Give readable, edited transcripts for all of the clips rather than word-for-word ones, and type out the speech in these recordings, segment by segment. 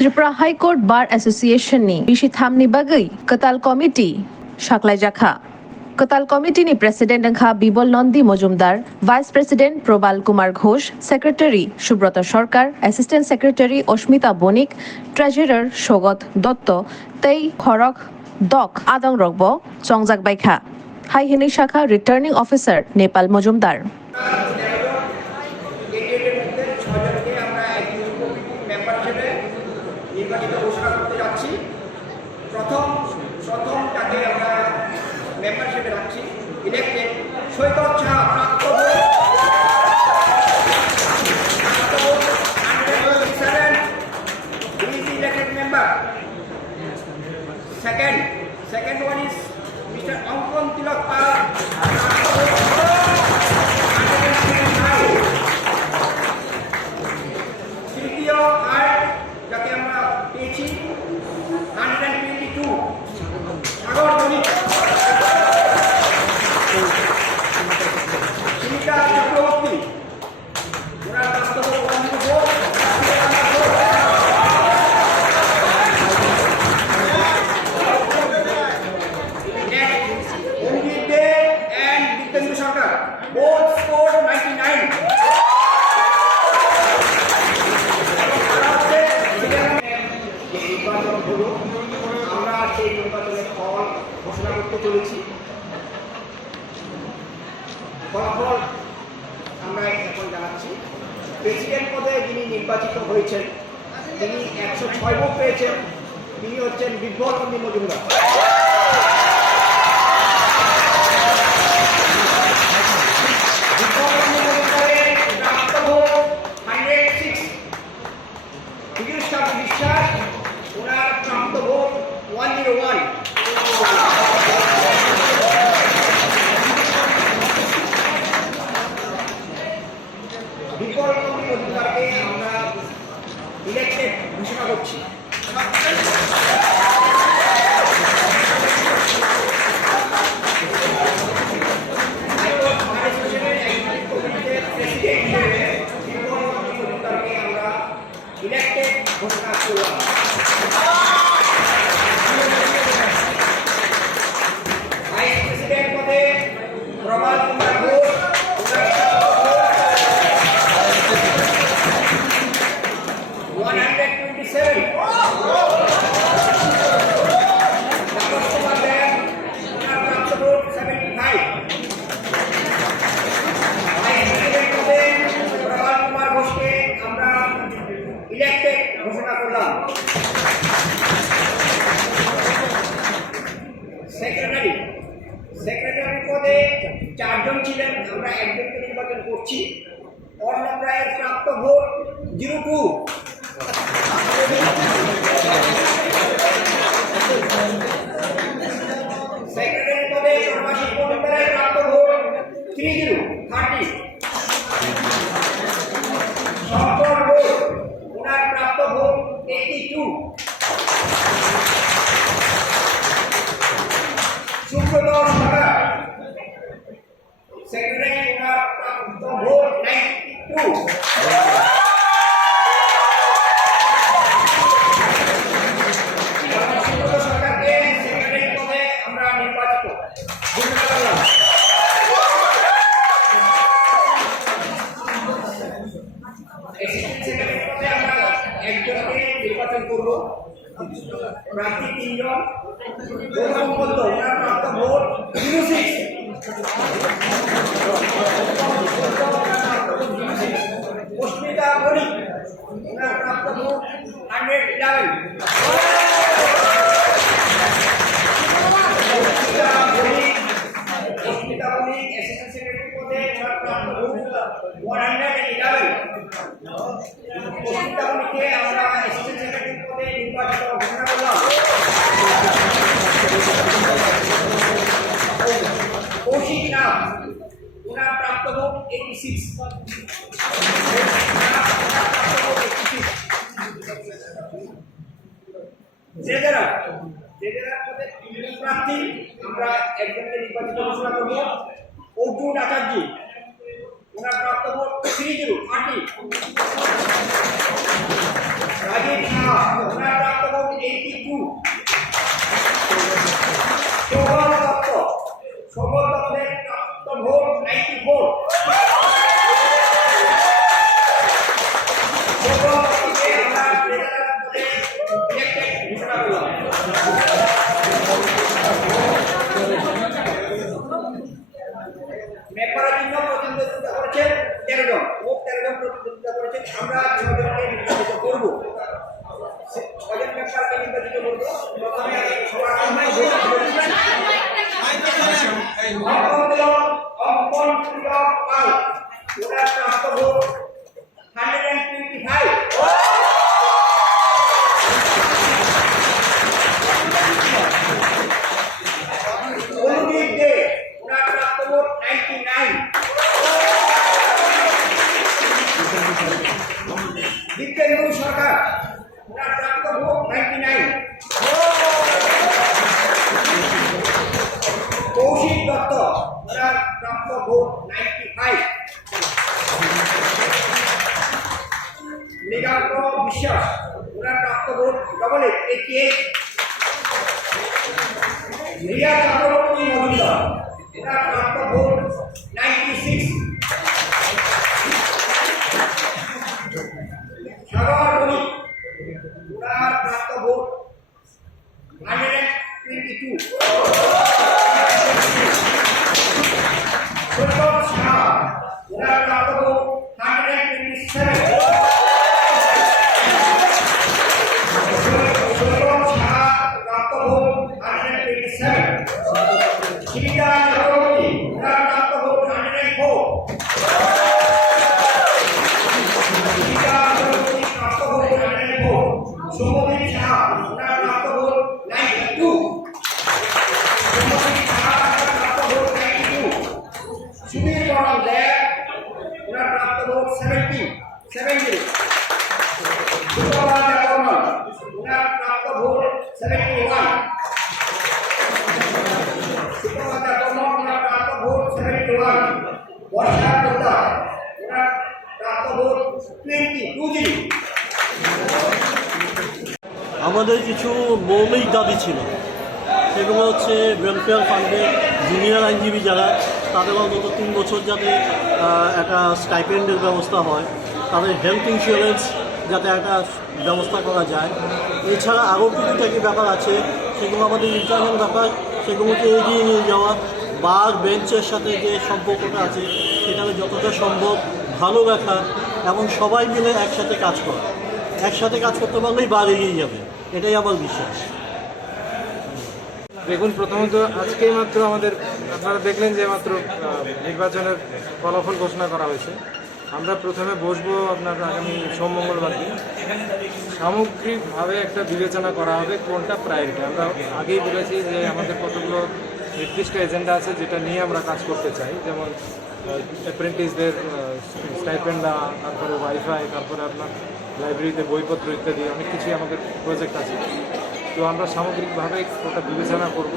Tripura High Court Bar Association ni Rishi Thamni bagai Ketal Committee Shaklai Jakha Ketal Committee ni President Angkha Bibol Nandi Mojumdar, Vice President Probal Kumar Ghosh, Secretary Subrata Sarkar, Assistant Secretary Oshmita Bonik, Treasurer Shogot Dotto, Tei Khorok Dok Adang Rogbo, Songjak Baikha, High Hini Shakha Returning Officer Nepal Mojumdar. নির্বাচিত ঘোষণা করতে যাচ্ছি। প্রথম তাকে আমরা মেম্বারশিপে রাখছি elected সৈকত শাহ প্রাপ্ত elected member. Second one is Mr. Ankon Tilak Pal. তৃতীয় যাকে আমরা পেয়েছি 122 সাগর বণিক, সুমিতা চক্রবর্তী, ওনার বাস্তব অঞ্জিত দে and বিকেন্দু সরকার both scored 99. আমরা সেই নির্বাচনের ফল ঘোষণা করতে চলেছি। ফলাফল আমরা এখন জানাচ্ছি। প্রেসিডেন্ট পদে যিনি নির্বাচিত হয়েছেন তিনি 106 ভোট পেয়েছেন। তিনি হচ্ছেন বিপ্লব নন্দী মজুমদার। বিপ্লব নন্দী মজুমদারের প্রাপ্ত ভোট 106। বিজয় বিশ্বাস ওনার প্রাপ্ত ভোট 101। বিপ্লব নন্দী মজুমদারকে আমরা ইলেক্টেড ঘোষণা করছি। ইলেক্টেড ঘোষণা করলাম। ভাইস প্রেসিডেন্ট পদে প্রবাল কুমার ঘোষ 127। প্রাপ্ত ভোট 75। ভাইস প্রেসিডেন্ট পদে প্রবাল কুমার ঘোষকে আমরা ইলেক্টেড ঘোষণা করলাম। সেক্রেটারি পদে 4 জন ছিলেন, আমরা একজনকে নির্বাচন করছি। অর্ণব রায়ের প্রাপ্ত ভোট 02। সেক্রেটারি পদে প্রবাসী কর্মীদের প্রাপ্ত ভোট 30। শঙ্কর ঘোষ ওনার প্রাপ্ত ভোট 82। সুব্রত সরকার সেক্রেটারি ওনার প্রাপ্ত ভোট 92। সুব্রত সরকারকে সেক্রেটারি পদে আমরা নির্বাচিত ঘোষণা করলাম। অ্যাসিস্ট্যান্ট সেক্রেটারি পদে আমরা একজনকে নির্বাচন করব। প্রার্থী 3 জন। গৌতম বলল ওনার প্রাপ্ত ভোট 06। অস্মিতা বণিক ওনার প্রাপ্ত ভোট 111। অস্মিতা বণিক অ্যাসিস্ট্যান্ট সেক্রেটারি পদে ওনার প্রাপ্ত ভোট 111। অস্মিতা বণিককে আমরা অ্যাসিস্ট্যান্ট সেক্রেটারি পদে নির্বাচিত ঘোষণা করলাম। কৌশিক নাম ওনার প্রাপ্ত ভোট 86। জেদারা পদে 3 জন প্রার্থী আমরা একজনকে নির্বাচিত ঘোষণা করব। অর্জুন আচার্য ওনার প্রাপ্ত ভোট 30। রাজীব শাহ ওনার প্রাপ্ত ভোট 82। সৌগত দত্তের প্রাপ্ত ভোট 94। মেম্বারের জন্য প্রতিদ্বন্দ্বিতা করেছেন 13 জন, মোট 13 জন প্রতিদ্বন্দ্বিতা করেছেন। আমরা 6 জনকে নির্বাচিত করব। 6 জন মেম্বারকে নির্বাচিত করব। প্রথমে আমি সবার সামনে অঙ্কন প্রিয় পাল ওনার প্রাপ্ত ভোট 125। অনুদীপ দে ওনার প্রাপ্ত ভোট 99। দীপেন্দু সরকার ওনার প্রাপ্ত ভোট 99। কৌশিক দত্ত ওনার প্রাপ্ত ভোট 95। মৃগাঙ্ক বিশ্বাস ওনার প্রাপ্ত ভোট 88। রিয়া চক্রবর্তী মজুমদার ওনার প্রাপ্ত ভোট 96। সাগর বণিক ওনার প্রাপ্ত ভোট 122। সৈকত শাহ ওনার প্রাপ্ত ভোট 127। সৈকত শাহ প্রাপ্ত ভোট 127। শিবিকা চক্রবর্তী ওনার প্রাপ্ত ভোট 104। শিবিকা চক্রবর্তী প্রাপ্ত ভোট 104। সৌমদীপ শাহ ওনার প্রাপ্ত ভোট 92। সৌমদীপ শাহ প্রাপ্ত ভোট 92। সুবীর বরণ দেব ওনার প্রাপ্ত ভোট 70। সুপ্রভা দেববর্মন ওনার প্রাপ্ত ভোট 71। সুপ্রভা দেববর্মন ওনার প্রাপ্ত ভোট 71। বর্ষা পোদ্দার ওনার প্রাপ্ত ভোট 20। আমাদের কিছু মৌলিক দাবি ছিল, সেগুলো হচ্ছে ওয়েলফেয়ার ফান্ডে জুনিয়র আইনজীবী যারা, তাদের অন্তত 3 বছর যাতে একটা স্টাইপেন্ডের ব্যবস্থা হয়, তাদের হেলথ ইন্স্যুরেন্স যাতে একটা ব্যবস্থা করা যায়। এছাড়া আরও টুকিটাকি ব্যাপার আছে, সেগুলো আমাদের ইন্টারনাল ব্যাপার, সেগুলোকে এগিয়ে নিয়ে যাওয়া। বার বেঞ্চের সাথে যে সম্পর্কটা আছে সেটাকে যতটা সম্ভব ভালো রাখা এবং সবাই মিলে একসাথে কাজ করা। একসাথে কাজ করতে পারলেই বার এগিয়ে যাবে, এটাই আমার বিশ্বাস। দেখুন, প্রথমত আজকেই মাত্র আপনারা দেখলেন যে মাত্র নির্বাচনের ফলাফল ঘোষণা করা হয়েছে। আমরা প্রথমে বসবো আপনার আগামী সোম মঙ্গলবার দিন। সামগ্রিকভাবে একটা বিবেচনা করা হবে কোনটা প্রায়োরিটি। আমরা আগেই বলেছি যে আমাদের কতগুলো নির্দিষ্ট এজেন্ডা আছে যেটা নিয়ে আমরা কাজ করতে চাই, যেমন অ্যাপ্রেন্টিসদের স্টাইপেন্ড দেওয়া, তারপরে ওয়াইফাই, তারপরে আপনার লাইব্রেরিতে বইপত্র ইত্যাদি অনেক কিছুই আমাদের প্রজেক্ট আছে। তো আমরা সামগ্রিকভাবে ওটা বিবেচনা করব,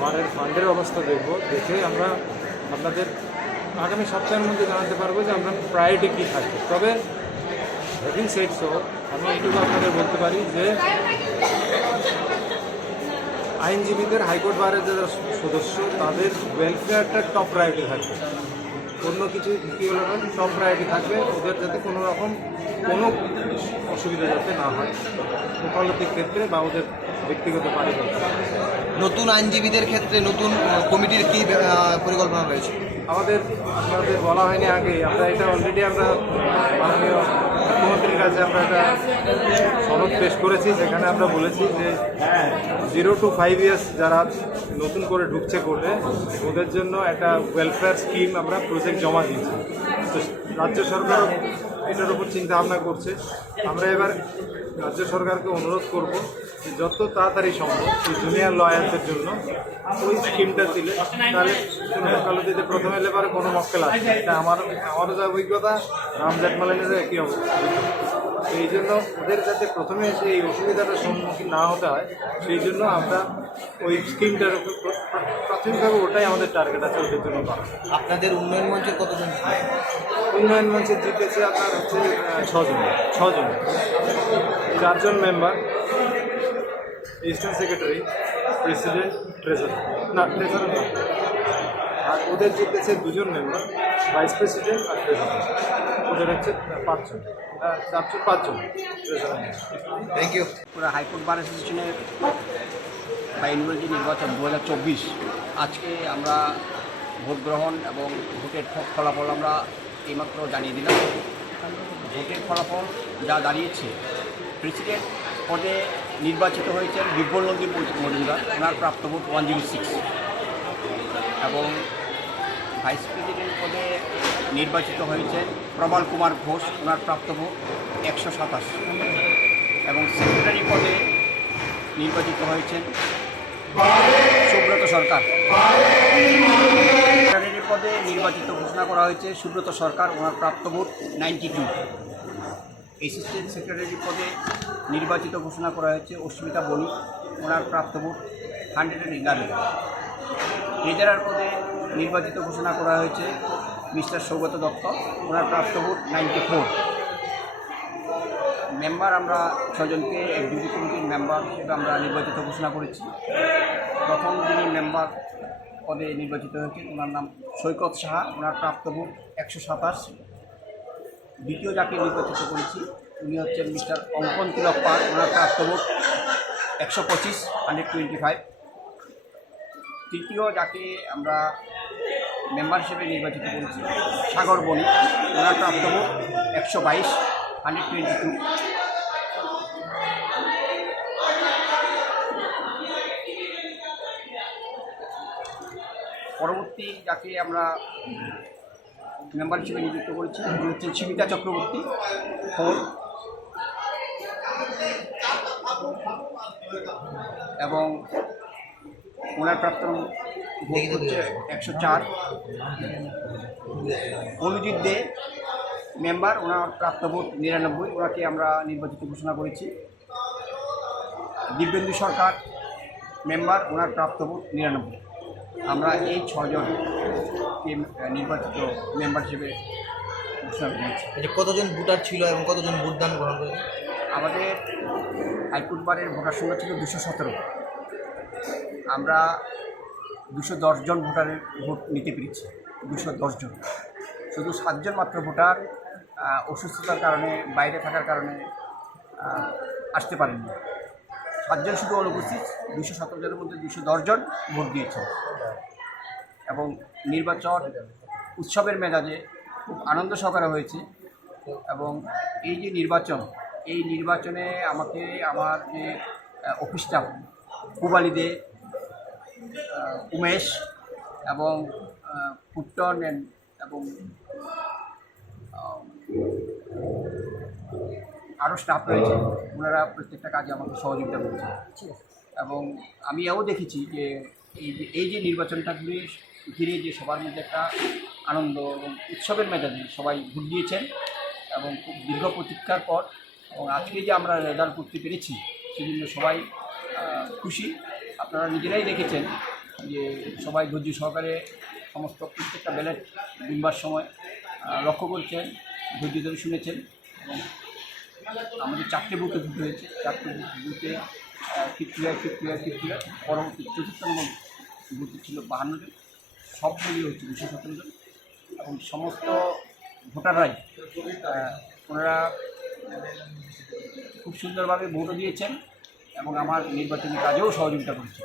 বারের ফান্ডের অবস্থা দেখব, দেখে আমরা আপনাদের আগামী সপ্তাহের মধ্যে জানাতে পারবো যে আমরা প্রায়োরিটি কী থাকবে। তবে হ্যাভিং সেড সো আমি এইটুকু আপনাদের বলতে পারি যে আইনজীবীদের হাইকোর্ট বারের যারা সদস্য তাদের ওয়েলফেয়ারটা টপ প্রায়োরিটি থাকবে। অন্য কিছু কী হলো না, টপ প্রায়োরিটি থাকবে, ওদের যাতে কোনো রকম কোনো অসুবিধা যাতে না হয় ওকালতির ক্ষেত্রে বা ওদের ব্যক্তিগত পারিবারিক। নতুন আইনজীবীদের ক্ষেত্রে নতুন কমিটির কি পরিকল্পনা রয়েছে? আমাদের বলা হয়নি আগে, আমরা এটা অলরেডি আমরা মাননীয় মুখ্যমন্ত্রীর কাছে আমরা একটা সনদ পেশ করেছি, যেখানে আমরা বলেছি যে 0 to 5 ইয়ার্স যারা নতুন করে ঢুকছে কোর্টে ওদের জন্য একটা ওয়েলফেয়ার স্কিম আমরা প্রজেক্ট জমা দিয়েছি। তো রাজ্য সরকারও এটার উপর চিন্তা ভাবনা করছে। আমরা এবার রাজ্য সরকারকে অনুরোধ করব যে যত তাড়াতাড়ি সম্ভব এই জুনিয়র লয়ারদের জন্য ওই স্কিমটা দিলে তাহলে কোনো ওকালতিতে প্রথমে এলে পারে কোনো মক্কেল আসবে। এটা আমারও যা অভিজ্ঞতা, রাম জেঠমালাইনেরও একই অভিজ্ঞতা। এই জন্য ওদের যাতে প্রথমে এসে এই অসুবিধাটার সম্মুখীন না হতে হয়, সেই জন্য আমরা ওই স্কিমটার উপর প্রাথমিকভাবে ওটাই আমাদের টার্গেট আছে, ওদের জন্য করা। আপনাদের উন্নয়ন মঞ্চের কতজন ছিল? উন্নয়ন মঞ্চে জিতেছে আপনার হচ্ছে 6 জন, 4 জন member, assistant secretary, president, treasurer না, আর ওদের জিতেছে 2 জন মেম্বার, ভাইস প্রেসিডেন্ট আর ট্রেজারার। ওদের হচ্ছে 5 জন, 5 জন ট্রেজারার। Thank you. পুরো হাইকোর্ট বার অ্যাসোসিয়েশনের বা ইউনিভার্সিটি নির্বাচন 2024 আজকে আমরা ভোট গ্রহণ এবং ভোটের ফলাফল আমরা এইমাত্র জানিয়ে দিলাম। ভোটের ফলাফল যা দাঁড়িয়েছে, প্রেসিডেন্ট পদে নির্বাচিত হয়েছেন বিপ্লব নন্দী মজুমদার, ওনার প্রাপ্ত ভোট 106, এবং ভাইস প্রেসিডেন্ট পদে নির্বাচিত হয়েছেন প্রবাল কুমার ঘোষ, ওনার প্রাপ্ত ভোট 127, এবং সেক্রেটারি পদে নির্বাচিত হয়েছেন সুব্রত সরকার। সেক্রেটারি পদে নির্বাচিত ঘোষণা করা হয়েছে সুব্রত সরকার, ওনার প্রাপ্ত ভোট 92। অ্যাসিস্ট্যান্ট সেক্রেটারি পদে নির্বাচিত ঘোষণা করা হয়েছে অস্মিতা বণিক, ওনার প্রাপ্ত ভোট 111। ট্রেজারার পদে নির্বাচিত ঘোষণা করা হয়েছে মিস্টার সৌগত দত্ত, ওনার প্রাপ্ত ভোট 94। মেম্বার আমরা 6 জনকে এক্সিকিউটিভ কমিটির মেম্বার হিসেবে আমরা নির্বাচিত ঘোষণা করেছি। প্রথম যিনি মেম্বার পদে নির্বাচিত হয়েছেন ওনার নাম সৈকত সাহা, ওনার প্রাপ্ত ভোট 127। দ্বিতীয় যাকে নির্বাচিত করেছি উনি হচ্ছেন মিস্টার অঙ্কন তিলক পাল, ওনার প্রাপ্ত ভোট 125, 125। তৃতীয় যাকে আমরা মেম্বার হিসেবে নির্বাচিত করেছি সাগর বণিক, ওনার প্রাপ্ত ভোট 122, 122। পরবর্তী যাকে আমরা মেম্বার হিসেবে নিযুক্ত করেছি উনি হচ্ছেন সীমিতা চক্রবর্তী, 4, এবং ওনার প্রাপ্ত ভোট হচ্ছে 104। অনুজিৎ দে মেম্বার, ওনার প্রাপ্ত ভোট 99, ওনাকে আমরা নির্বাচিত ঘোষণা করেছি। দিব্যেন্দু সরকার মেম্বার, ওনার প্রাপ্ত ভোট 99। আমরা এই 6 জনকে নির্বাচিত মেম্বার হিসেবে ঘোষণা করেছি। কতজন ভোটার ছিল এবং কতজন ভোটদান গ্রহণ করেছে? আমাদের হাইকোর্ট বারের ভোটার সংখ্যা ছিল 217। আমরা 210 জন ভোটারের ভোট নিতে পেরেছি। 210 জন, শুধু 7 জন মাত্র ভোটার অসুস্থতার কারণে, বাইরে থাকার কারণে আসতে পারেননি। 7 জন শুধু অনুপস্থিত, 217 জনের মধ্যে 210 জন ভোট দিয়েছেন। এবং নির্বাচন উৎসবের মেজাজে খুব আনন্দ সহকারে হয়েছে। এবং এই যে নির্বাচন, এই নির্বাচনে আমাকে আমার যে অফিস স্টাফ পুবালি দে, উমেশ এবং পুট্টন এবং আরও স্টাফ রয়েছে, ওনারা প্রত্যেকটা কাজে আমাকে সহযোগিতা করছে। এবং আমি এও দেখেছি যে এই যে নির্বাচনটা ঘিরে যে সবার মধ্যে একটা আনন্দ এবং উৎসবের মেজাজে সবাই ভোট দিয়েছেন, এবং খুব দীর্ঘ প্রতীক্ষার পর এবং আজকে যে আমরা রেজাল্ট করতে পেরেছি সেজন্য সবাই খুশি। আপনারা নিজেরাই দেখেছেন যে সবাই ধৈর্য সহকারে সমস্ত প্রত্যেকটা ব্যালট দিনবার সময় লক্ষ্য করছেন, ধৈর্য ধরে শুনেছেন। এবং আমাদের 4টে বুথে ভোট হয়েছে, 4টে বুথে 50 পরবর্তী 4th নম্বর বুথে ছিল 52 জন, সব মিলিয়ে হচ্ছে 217 জন। এবং সমস্ত ভোটাররাই ওনারা খুব সুন্দরভাবে ভোটও দিয়েছেন এবং আমার নির্বাচনী কাজেও সহযোগিতা করেছেন।